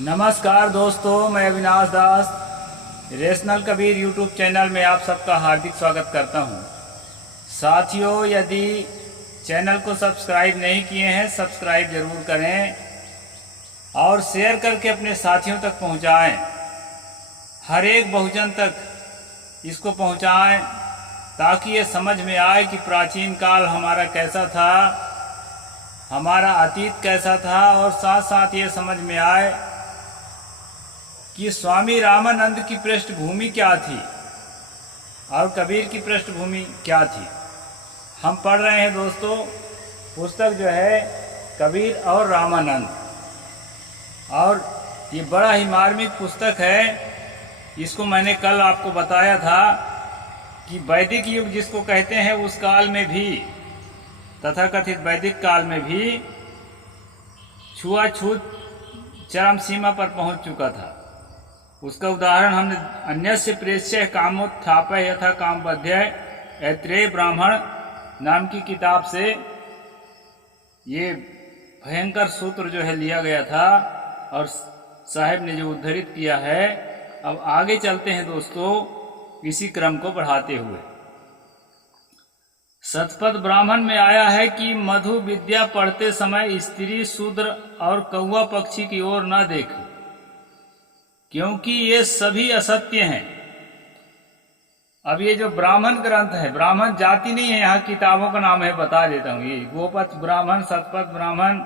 नमस्कार दोस्तों, मैं अविनाश दास रेशनल कबीर यूट्यूब चैनल में आप सबका हार्दिक स्वागत करता हूं। साथियों, यदि चैनल को सब्सक्राइब नहीं किए हैं, सब्सक्राइब जरूर करें और शेयर करके अपने साथियों तक पहुंचाएं। हर एक बहुजन तक इसको पहुंचाएं ताकि ये समझ में आए कि प्राचीन काल हमारा कैसा था, हमारा अतीत कैसा था, और साथ साथ ये समझ में आए कि स्वामी रामानंद की पृष्ठभूमि क्या थी और कबीर की पृष्ठभूमि क्या थी। हम पढ़ रहे हैं दोस्तों पुस्तक जो है कबीर और रामानंद, और ये बड़ा ही मार्मिक पुस्तक है। इसको मैंने कल आपको बताया था कि वैदिक युग जिसको कहते हैं उस काल में भी, तथाकथित वैदिक काल में भी छुआछूत चरम सीमा पर पहुंच चुका था। उसका उदाहरण हमने अन्यस्य प्रेष्य कामोत्थापय यथा कामबध्यय ऐत्रेय ब्राह्मण नाम की किताब से ये भयंकर सूत्र जो है लिया गया था और साहब ने जो उद्धृत किया है। अब आगे चलते हैं दोस्तों इसी क्रम को बढ़ाते हुए। शतपथ ब्राह्मण में आया है कि मधु विद्या पढ़ते समय स्त्री शूद्र और कौवा पक्षी की ओर न देखे, क्योंकि ये सभी असत्य हैं। अब ये जो ब्राह्मण ग्रंथ है, ब्राह्मण जाति नहीं है, यहाँ किताबों का नाम है, बता देता हूँ। ये गोपथ ब्राह्मण, शतपथ ब्राह्मण,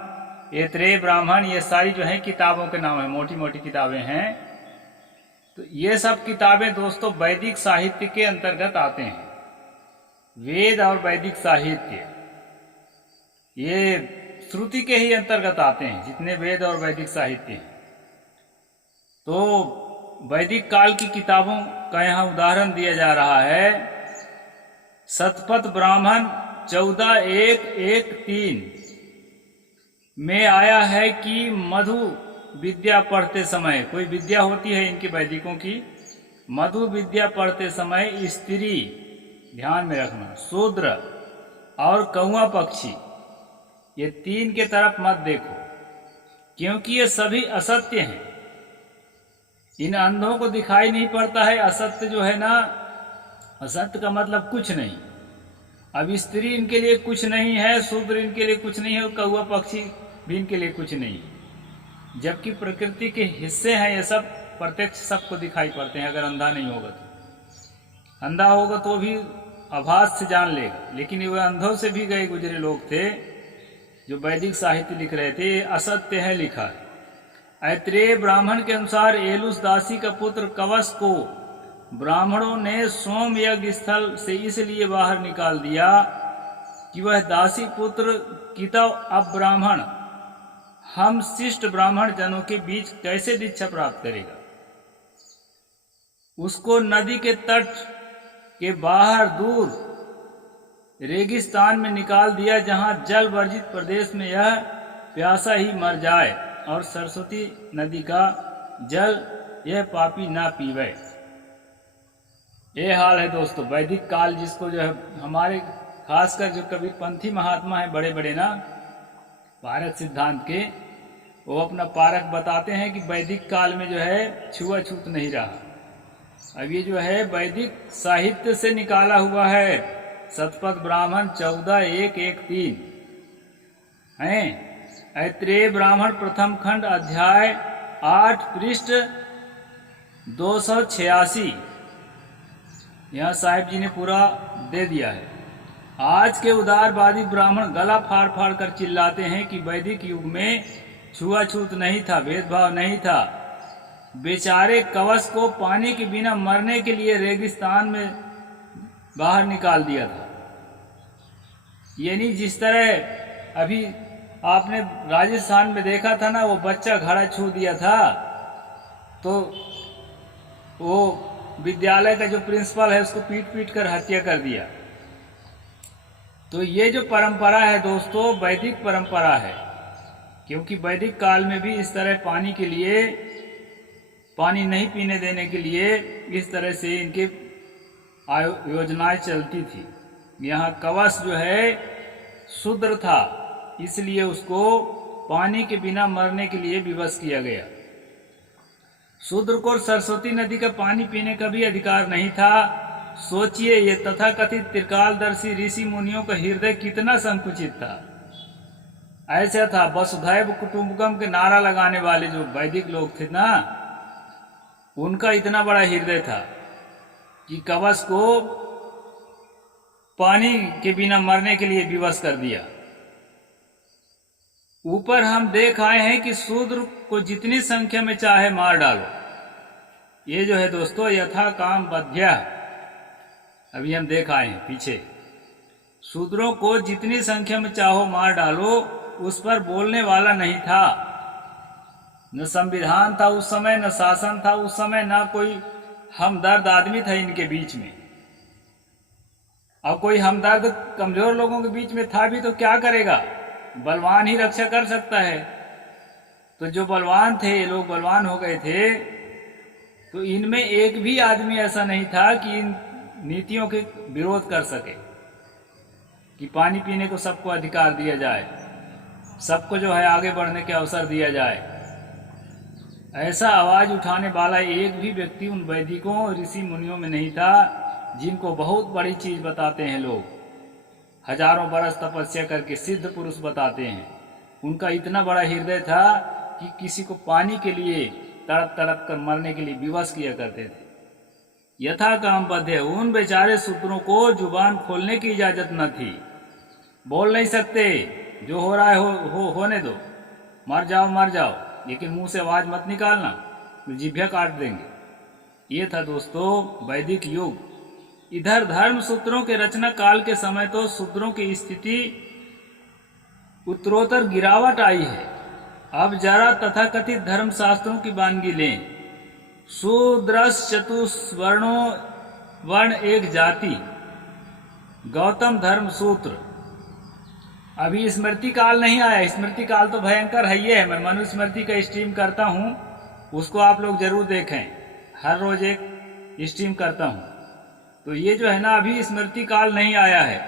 ऐत्रेय ब्राह्मण, ये सारी जो है किताबों के नाम है, मोटी मोटी किताबें हैं। तो ये सब किताबें दोस्तों वैदिक साहित्य के अंतर्गत आते हैं। वेद और वैदिक साहित्य ये श्रुति के ही अंतर्गत आते हैं, जितने वेद और वैदिक साहित्य हैं। तो वैदिक काल की किताबों का यहाँ उदाहरण दिया जा रहा है। शतपथ ब्राह्मण 14.1.1.3 में आया है कि मधु विद्या पढ़ते समय, कोई विद्या होती है इनकी वैदिकों की, मधु विद्या पढ़ते समय स्त्री, ध्यान में रखना, शूद्र और कौवा पक्षी, ये तीन के तरफ मत देखो, क्योंकि ये सभी असत्य हैं। इन अंधों को दिखाई नहीं पड़ता है असत्य जो है ना, असत्य का मतलब कुछ नहीं। अब स्त्री इनके लिए कुछ नहीं है, शूद्र इनके लिए कुछ नहीं है, कौवा पक्षी भी इनके लिए कुछ नहीं, जबकि प्रकृति के हिस्से हैं ये सब, प्रत्यक्ष सबको दिखाई पड़ते हैं। अगर अंधा नहीं होगा तो, अंधा होगा तो भी आभास से जान लेगा, लेकिन वे अंधों से भी गए गुजरे लोग थे जो वैदिक साहित्य लिख रहे थे। असत्य है लिखा है। ऐत्रेय ब्राह्मण के अनुसार एलुस दासी का पुत्र कवश को ब्राह्मणों ने सोम यज्ञ स्थल से इसलिए बाहर निकाल दिया कि वह दासी पुत्र कितव अब ब्राह्मण हम शिष्ट ब्राह्मण जनों के बीच कैसे दीक्षा प्राप्त करेगा। उसको नदी के तट के बाहर दूर रेगिस्तान में निकाल दिया, जहां जल वर्जित प्रदेश में यह प्यासा ही मर जाए और सरस्वती नदी का जल यह पापी ना पीवे। ये हाल है दोस्तों वैदिक काल, जिसको जो है हमारे खासकर जो कबीरपंथी महात्मा है बड़े बड़े ना, पारक सिद्धांत के, वो अपना पारक बताते हैं कि वैदिक काल में जो है छुआछूत नहीं रहा। अब ये जो है वैदिक साहित्य से निकाला हुआ है। शतपथ ब्राह्मण 14.1.1.3 है। ऐत्रेय ब्राह्मण प्रथम खंड अध्याय 8 पृष्ठ 286, यहाँ साहिब जी ने पूरा दे दिया है। आज के उदारवादी ब्राह्मण गला फाड़ फाड़ कर चिल्लाते हैं कि वैदिक युग में छुआछूत नहीं था, भेदभाव नहीं था। बेचारे कवश को पानी के बिना मरने के लिए रेगिस्तान में बाहर निकाल दिया था। यानी जिस तरह अभी आपने राजस्थान में देखा था ना, वो बच्चा घड़ा छू दिया था तो वो विद्यालय का जो प्रिंसिपल है उसको पीट पीट कर हत्या कर दिया। तो ये जो परंपरा है दोस्तों वैदिक परंपरा है, क्योंकि वैदिक काल में भी इस तरह पानी के लिए, पानी नहीं पीने देने के लिए इस तरह से इनके योजनाएं चलती थी। यहाँ कवश जो है शूद्र था, इसलिए उसको पानी के बिना मरने के लिए विवश किया गया। शूद्र को सरस्वती नदी का पानी पीने का भी अधिकार नहीं था। सोचिए, ये तथाकथित त्रिकालदर्शी ऋषि मुनियों का हृदय कितना संकुचित था। ऐसा था, वसुधैव कुटुंबकम के नारा लगाने वाले जो वैदिक लोग थे ना, उनका इतना बड़ा हृदय था कि कवच को पानी के बिना मरने के लिए विवश कर दिया। ऊपर हम देख आए हैं कि शूद्र को जितनी संख्या में चाहे मार डालो। ये जो है दोस्तों यथा काम बध्या, अभी हम देख आए हैं पीछे। शूद्रों को जितनी संख्या में चाहो मार डालो, उस पर बोलने वाला नहीं था। न संविधान था उस समय, न शासन था उस समय, न कोई हमदर्द आदमी था इनके बीच में। अब कोई हमदर्द कमजोर लोगों के बीच में था भी तो क्या करेगा? बलवान ही रक्षा कर सकता है। तो जो बलवान थे, ये लोग बलवान हो गए थे, तो इनमें एक भी आदमी ऐसा नहीं था कि इन नीतियों के विरोध कर सके कि पानी पीने को सबको अधिकार दिया जाए, सबको जो है आगे बढ़ने के अवसर दिया जाए। ऐसा आवाज उठाने वाला एक भी व्यक्ति उन वैदिकों ऋषि मुनियों में नहीं था, जिनको बहुत बड़ी चीज बताते हैं लोग। हजारों बरस तपस्या करके सिद्ध पुरुष बताते हैं। उनका इतना बड़ा हृदय था कि किसी को पानी के लिए तड़प तड़प कर मरने के लिए विवश किया करते थे। यथा काम बद्धे, उन बेचारे शूद्रों को जुबान खोलने की इजाजत न थी। बोल नहीं सकते, जो हो रहा है होने दो, मर जाओ, लेकिन मुंह से आवाज मत निकालना, तो जिभ्या काट देंगे। ये था दोस्तों वैदिक युग। इधर धर्म सूत्रों के रचना काल के समय तो शूद्रों की स्थिति उत्तरोत्तर गिरावट आई है। अब जरा तथाकथित धर्म शास्त्रों की वानगी लें। शूद्रस चतुष्वर्णो वर्ण एक जाति, गौतम धर्म सूत्र। अभी स्मृति काल नहीं आया। स्मृति काल तो भयंकर है ही है। मैं मनुस्मृति का स्ट्रीम करता हूँ, उसको आप लोग जरूर देखें। हर रोज एक स्ट्रीम करता हूँ। तो ये जो है ना, अभी स्मृति काल नहीं आया है,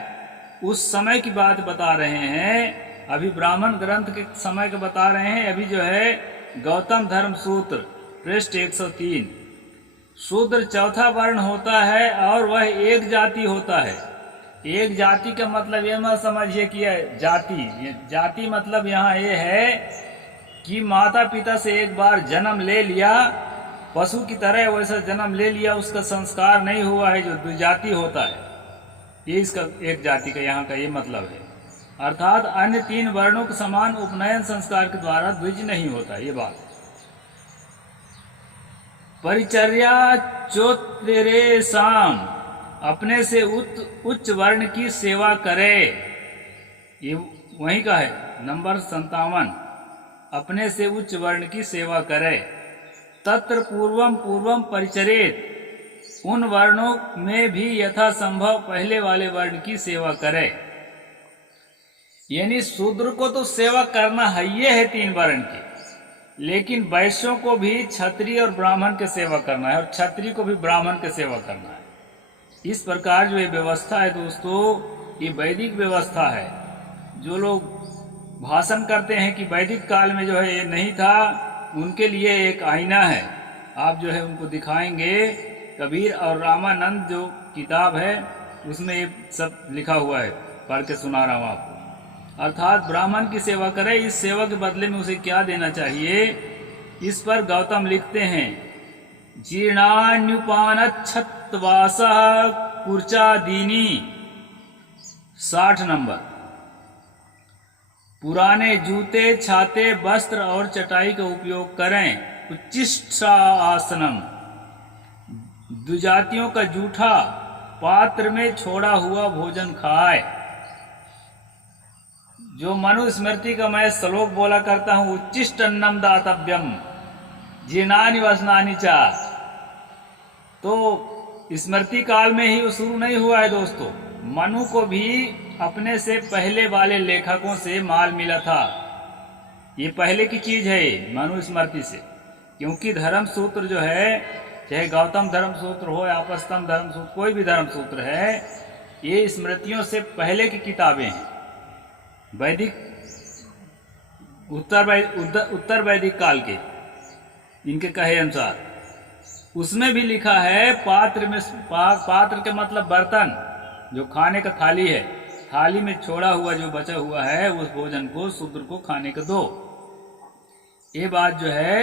उस समय की बात बता रहे हैं। अभी ब्राह्मण ग्रंथ के समय का बता रहे हैं। अभी जो है गौतम धर्म सूत्र पृष्ठ 103। शूद्र चौथा वर्ण होता है और वह एक जाति होता है। एक जाति का मतलब ये मत समझिए कि जाति मतलब यहाँ ये है कि माता पिता से एक बार जन्म ले लिया, पशु की तरह वैसा जन्म ले लिया, उसका संस्कार नहीं हुआ है, जो द्विजाति होता है। ये इसका एक जाति का यहाँ का ये मतलब है। अर्थात अन्य तीन वर्णों के समान उपनयन संस्कार के द्वारा द्विज नहीं होता। ये बात परिचर्या चोत्तरे शाम, अपने से उच्च वर्ण की सेवा करे। ये वहीं का है नंबर 57। अपने से उच्च वर्ण की सेवा करे। तत्र पूर्वम परिचरेत, उन वर्णों में भी यथा संभव पहले वाले वर्ण की सेवा करे। यानी शूद्र को तो सेवा करना है, ये है तीन वर्ण की, लेकिन वैश्यों को भी क्षत्रिय और ब्राह्मण के सेवा करना है, और क्षत्रिय को भी ब्राह्मण के सेवा करना है। इस प्रकार जो ये व्यवस्था है दोस्तों, ये वैदिक व्यवस्था है। जो लोग भाषण करते हैं कि वैदिक काल में जो है ये नहीं था, उनके लिए एक आईना है। आप जो है उनको दिखाएंगे। कबीर और रामानंद जो किताब है उसमें ये सब लिखा हुआ है, पढ़ के सुना रहा हूँ आपको। अर्थात ब्राह्मण की सेवा करे, इस सेवा के बदले में उसे क्या देना चाहिए, इस पर गौतम लिखते हैं। जीर्णान्युपानच्छत्वास कुर्चादीनी, 60 नंबर। पुराने जूते, छाते, वस्त्र और चटाई का उपयोग करें। उच्चिष्टासनम, द्विजातियों का जूठा पात्र में छोड़ा हुआ भोजन खाए। जो मनुस्मृति का मैं श्लोक बोला करता हूँ, उच्चिष्टन्नम दातव्यम जीर्णानि वसनानि चा, तो स्मृति काल में ही वो शुरू नहीं हुआ है दोस्तों। मनु को भी अपने से पहले वाले लेखकों से माल मिला था। ये पहले की चीज है मनुस्मृति से, क्योंकि धर्म सूत्र जो है, चाहे गौतम धर्म सूत्र हो या आपस्तम धर्म सूत्र, कोई भी धर्म सूत्र है, ये स्मृतियों से पहले की किताबें हैं। वैदिक उत्तर वैदिक काल के, इनके कहे अनुसार। उसमें भी लिखा है पात्र में, पात्र के मतलब बर्तन, जो खाने का थाली है, थाली में छोड़ा हुआ जो बचा हुआ है उस भोजन को शूद्र को खाने को दो। ये बात जो है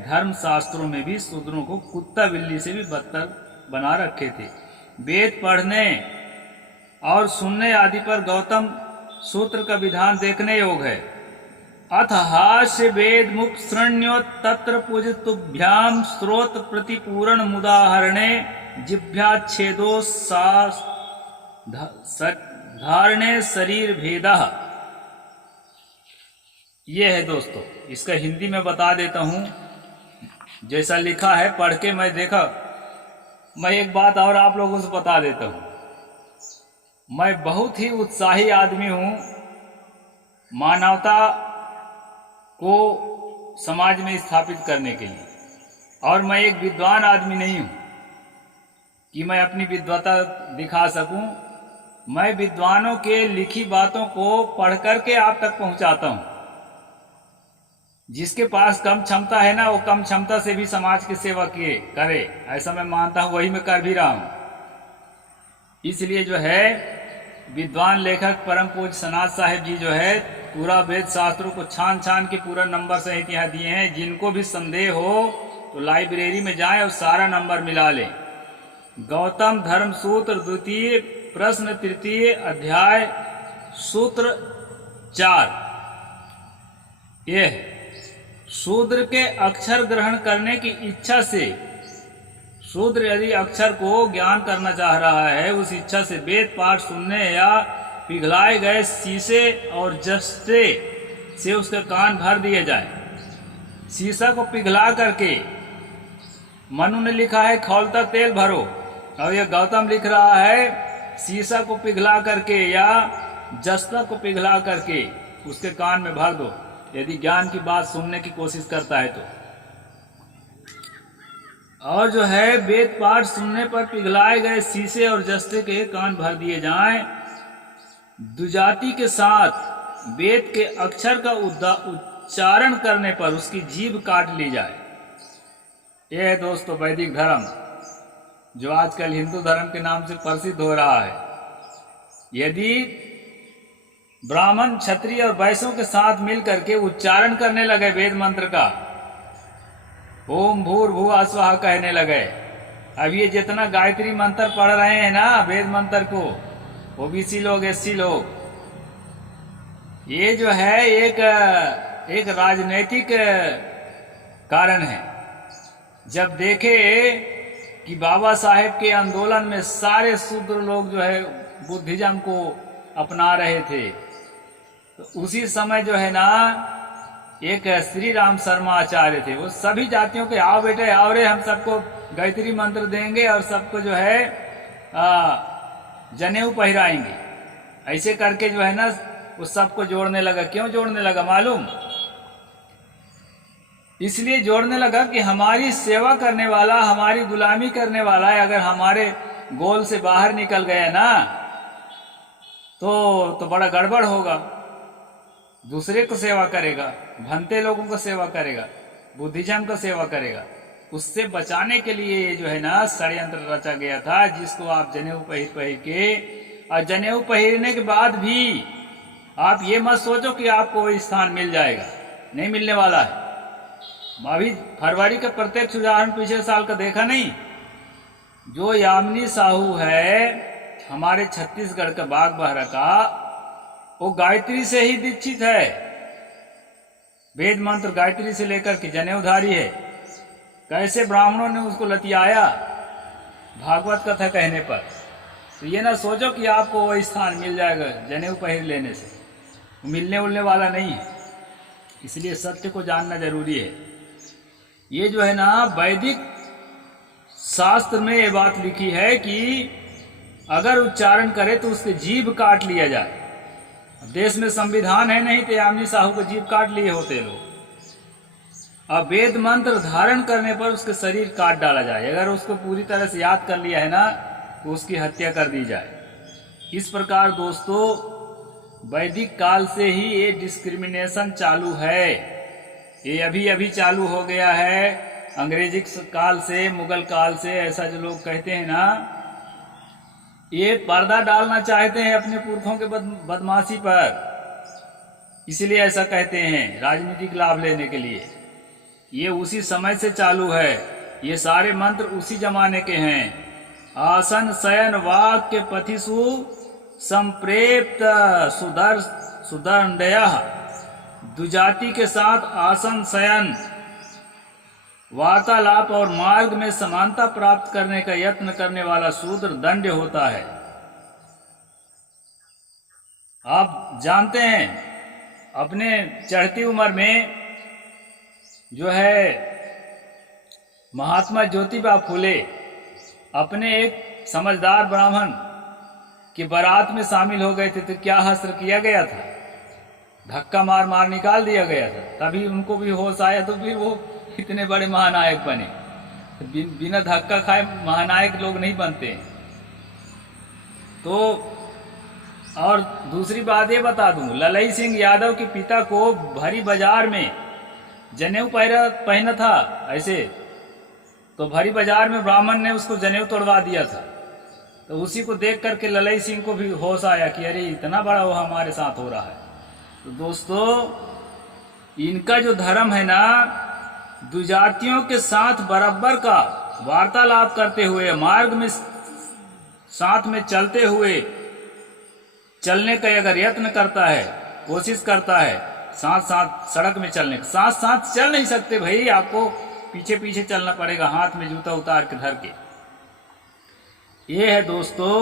धर्म शास्त्रों में भी शूद्रों को कुत्ता बिल्ली से भी बदतर बना रखे थे। वेद पढ़ने और सुनने आदि पर गौतम सूत्र का विधान देखने योग्य है। अथ हास्य वेद मुख श्रण्यो तत्र पूजितुभ्याम स्रोत प्रतिपूरण मुदाहरणे जिभ्याच्छेदो धारणे शरीर भेदा। ये है दोस्तों, इसका हिंदी में बता देता हूं, जैसा लिखा है पढ़ के मैं देखा। मैं एक बात और आप लोगों से बता देता हूं, मैं बहुत ही उत्साही आदमी हूं मानवता को समाज में स्थापित करने के लिए, और मैं एक विद्वान आदमी नहीं हूं कि मैं अपनी विद्वता दिखा सकूं। मैं विद्वानों के लिखी बातों को पढ़ करके आप तक पहुंचाता हूं। जिसके पास कम क्षमता है ना, वो कम क्षमता से भी समाज की सेवा किए करे, ऐसा मैं मानता हूं, वही मैं कर भी रहा हूं। इसलिए जो है विद्वान लेखक परम पूज्य सनाथ साहिब जी जो है पूरा वेद शास्त्रों को छान छान के पूरा नंबर सहित यहाँ दिए हैं। जिनको भी संदेह हो तो लाइब्रेरी में जाएं और सारा नंबर मिला लें। गौतम धर्म सूत्र द्वितीय प्रश्न तृतीय अध्याय सूत्र 4 ये है, शूद्र के अक्षर ग्रहण करने की इच्छा से, शूद्र यदि अक्षर को ज्ञान करना चाह रहा है, उस इच्छा से वेद पाठ सुनने या पिघलाए गए शीशे और जस्ते से उसके कान भर दिए जाए। शीशा को पिघला करके, मनु ने लिखा है खौलता तेल भरो, और यह गौतम लिख रहा है शीशा को पिघला करके या जस्ता को पिघला करके उसके कान में भर दो, यदि ज्ञान की बात सुनने की कोशिश करता है तो। और जो है वेद पाठ सुनने पर पिघलाए गए शीशे और जस्ते के कान भर दिए जाएं। दुजाति के साथ वेद के अक्षर का उच्चारण करने पर उसकी जीभ काट ली जाए। यह है दोस्तों वैदिक धर्म, जो आजकल हिंदू धर्म के नाम से प्रसिद्ध हो रहा है। यदि ब्राह्मण क्षत्रिय और वैश्यों के साथ मिलकर के उच्चारण करने लगे वेद मंत्र का, ओम भूर्भुवः स्वः कहने लगे, अब ये जितना गायत्री मंत्र पढ़ रहे हैं ना वेद मंत्र को, ओबीसी लोग एससी लोग, ये जो है एक राजनीतिक कारण है। जब देखे कि बाबा साहेब के आंदोलन में सारे शूद्र लोग जो है बुद्धिज्म को अपना रहे थे, तो उसी समय जो है ना एक श्री राम शर्मा आचार्य थे, वो सभी जातियों के आओ बेटे आओ रे, हम सबको गायत्री मंत्र देंगे और सबको जो है जनेऊ पहराएंगे। ऐसे करके जो है ना वो सबको जोड़ने लगा। क्यों जोड़ने लगा मालूम? इसलिए जोड़ने लगा कि हमारी सेवा करने वाला, हमारी गुलामी करने वाला है, अगर हमारे गोल से बाहर निकल गया ना तो बड़ा गड़बड़ होगा। दूसरे को सेवा करेगा, भंते लोगों को सेवा करेगा, बुद्धिज्म को सेवा करेगा। उससे बचाने के लिए जो है ना षड्यंत्र रचा गया था, जिसको आप जनेऊ पहिर के, और जनेऊ पहिरने के बाद भी आप ये मत सोचो कि आपको वही स्थान मिल जाएगा, नहीं मिलने वाला है। अभी फरवरी का प्रत्यक्ष उदाहरण पिछले साल का देखा नहीं? जो यामिनी साहू है हमारे छत्तीसगढ़ का बाघ बहरा का, वो गायत्री से ही दीक्षित है। वेद मंत्र गायत्री से लेकर के जनेऊधारी है। कैसे ब्राह्मणों ने उसको लतियाया भागवत कथा कहने पर। तो ये ना सोचो कि आपको वो स्थान मिल जाएगा जनेऊ पहिर लेने से, मिलने उलने वाला नहीं है। इसलिए सत्य को जानना जरूरी है। ये जो है ना वैदिक शास्त्र में ये बात लिखी है कि अगर उच्चारण करे तो उसके जीभ काट लिया जाए। देश में संविधान है नहीं तो यामिनी साहू को जीभ काट लिए होते लोग। अब वेद मंत्र धारण करने पर उसके शरीर काट डाला जाए। अगर उसको पूरी तरह से याद कर लिया है ना तो उसकी हत्या कर दी जाए। इस प्रकार दोस्तों वैदिक काल से ही ये डिस्क्रिमिनेशन चालू है। ये अभी अभी चालू हो गया है। अंग्रेजी काल से, मुगल काल से, ऐसा जो लोग कहते हैं ना, ये पर्दा डालना चाहते हैं अपने पुरखों के बदमाशी पर, इसलिए ऐसा कहते हैं, राजनीतिक लाभ लेने के लिए। ये उसी समय से चालू है, ये सारे मंत्र उसी जमाने के हैं। आसन शयन वाक्य पथिसु संप्रेप्त सुदर्दय, द्विजाति के साथ आसन शयन, वार्तालाप और मार्ग में समानता प्राप्त करने का यत्न करने वाला शूद्र दंड होता है। आप जानते हैं अपने चढ़ती उम्र में जो है महात्मा ज्योतिबा फूले अपने एक समझदार ब्राह्मण की बारात में शामिल हो गए थे, तो क्या हस्त्र किया गया था, धक्का मार मार निकाल दिया गया था। तभी उनको भी होश आया, तो फिर वो इतने बड़े महानायक बने। बिना धक्का खाए महानायक लोग नहीं बनते। तो और दूसरी बात ये बता दूं, ललई सिंह यादव के पिता को भरी बाजार में जनेऊ पहना था ऐसे, तो भरी बाजार में ब्राह्मण ने उसको जनेऊ तोड़वा दिया था। तो उसी को देख करके ललई सिंह को भी होश आया कि अरे इतना बड़ा वो हमारे साथ हो रहा है। तो दोस्तों, इनका जो धर्म है ना, द्विजातियों के साथ बराबर का वार्तालाप करते हुए, मार्ग में साथ में चलते हुए चलने का अगर यत्न करता है, कोशिश करता है, साथ साथ सड़क में चलने का, साथ साथ चल नहीं सकते भाई, आपको पीछे पीछे चलना पड़ेगा, हाथ में जूता उतार के धर के। ये है दोस्तों,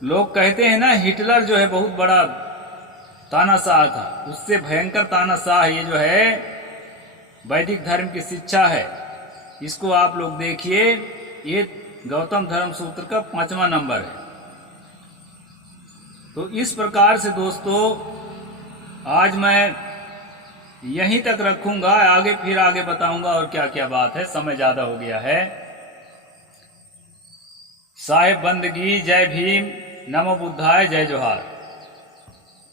लोग कहते हैं ना हिटलर जो है बहुत बड़ा तानाशाह था, उससे भयंकर तानाशाह ये जो है वैदिक धर्म की शिक्षा है। इसको आप लोग देखिए, ये गौतम धर्म सूत्र का 5वां नंबर है। तो इस प्रकार से दोस्तों आज मैं यहीं तक रखूंगा, फिर आगे बताऊंगा और क्या क्या बात है, समय ज्यादा हो गया है। साहेब बंदगी, जय भीम, नमो बुद्धाय, जय जोहार।